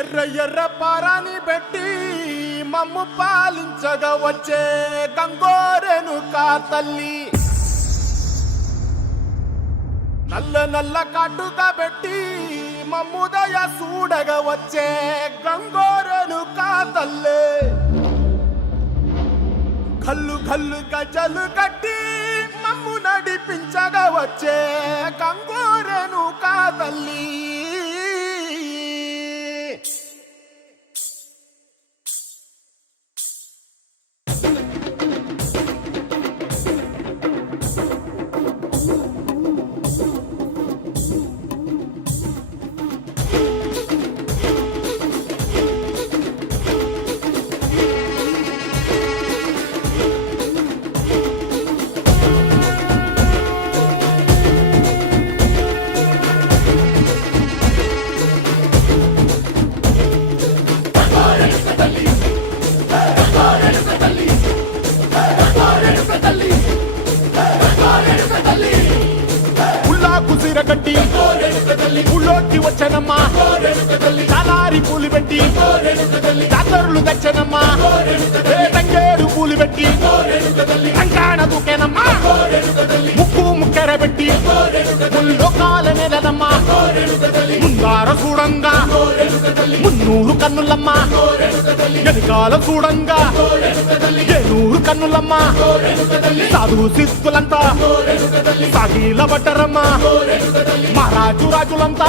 ఎర్ర ఎర్ర పారాని పెట్టి మమ్ము పాలించగా వచ్చే గంగోరెను కా తల్లి, నల్ల నల్ల కాటుగా పెట్టి మమ్ముదయ చూడగా వచ్చే గంగోరెను కా తల్లి, కల్లు కల్లు గజలు కట్టి మమ్ము నడిపించగా వచ్చే గంగోరెను కా తల్లి. కట్టి ఊళ్ళోకి వచ్చనమ్మా, చాలారి పూలు పెట్టి జాతరులు తెచ్చనమ్మా, తంగేడు పూలు పెట్టి కంకాణ దూకేనమ్మా, ముక్కు ముక్కెర పెట్టి ముల్లోకాల నెలనమ్మా, ముందార చూడంగా మున్నూరు కన్నులమ్మా, వెనుకాల చూడంగా ఏనూరు కన్నులమ్మా, సాధు సిద్ధులంతా సాగిల బట్టరమ్మా, మహారాజు రాజులంతా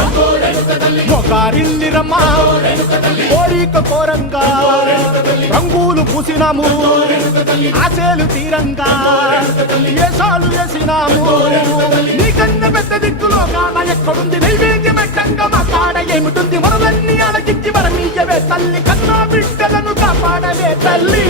మొగారిల్లిరమ్మా, కోరిక కోరంగా రంగులు పూసినాము, ఆశలు తీరంగా వేషాలు వేసినాము, నీకన్నా పెద్ద దిక్కులో కాన ఎక్కడుంది నైవేద్యం ఎట్టంగా మా కాడ ఏమిటుంది, మనలన్నీ అడగిచ్చి వరమీయవే తల్లి, కన్నా బిడ్డలను కాపాడవే తల్లి.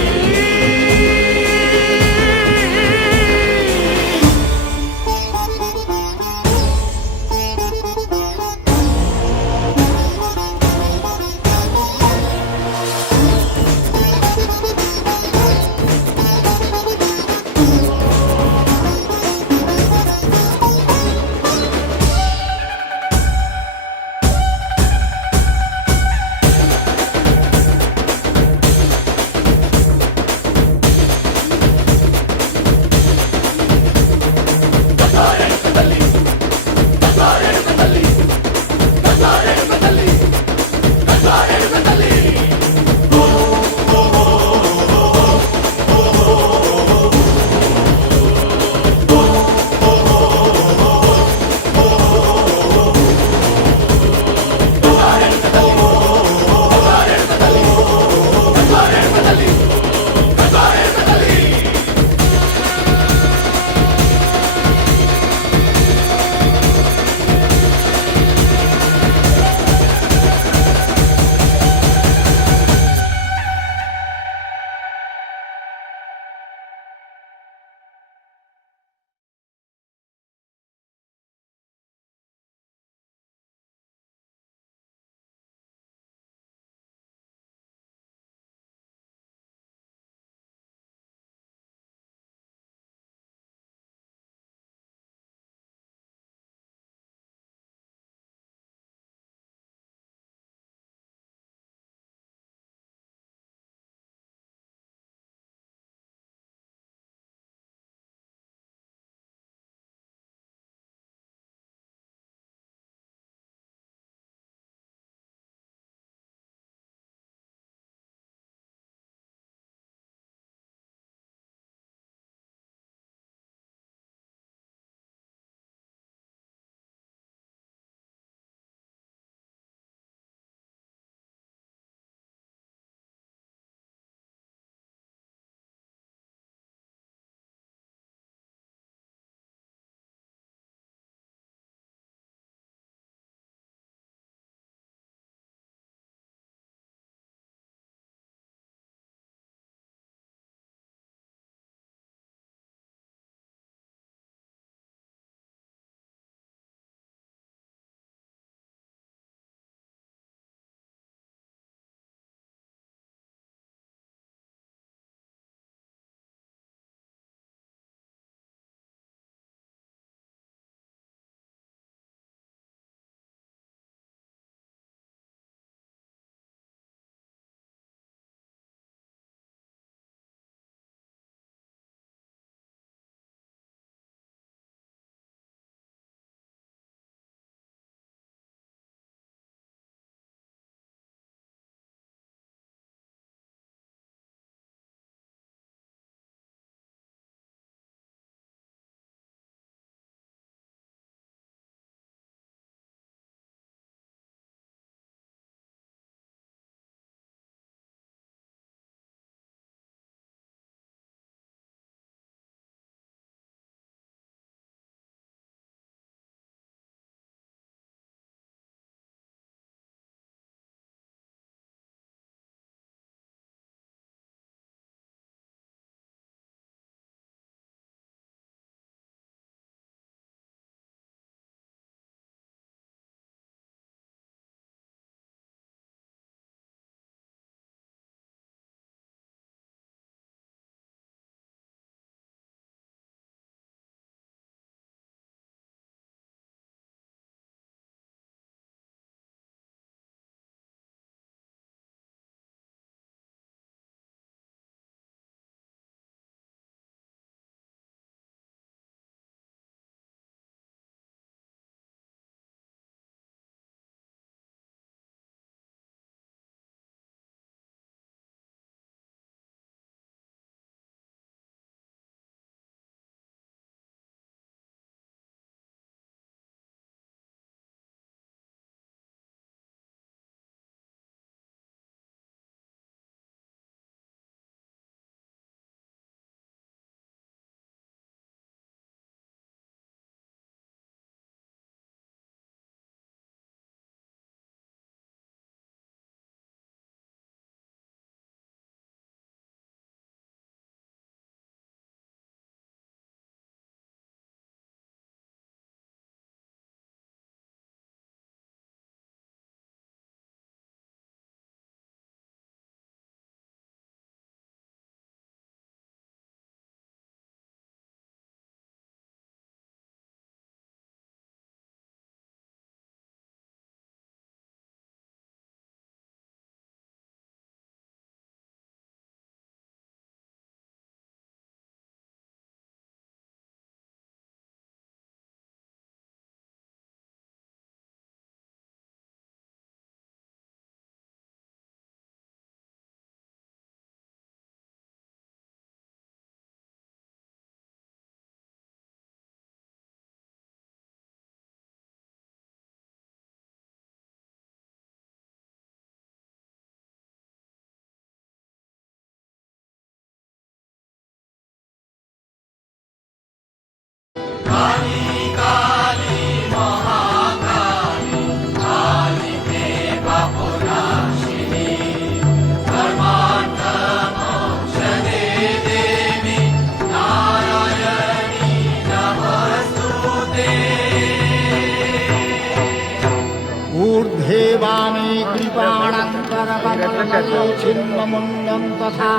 ऊर्ध्वे वामे कृपाणन्तरकमलमये छिन्नमुन्नं तथा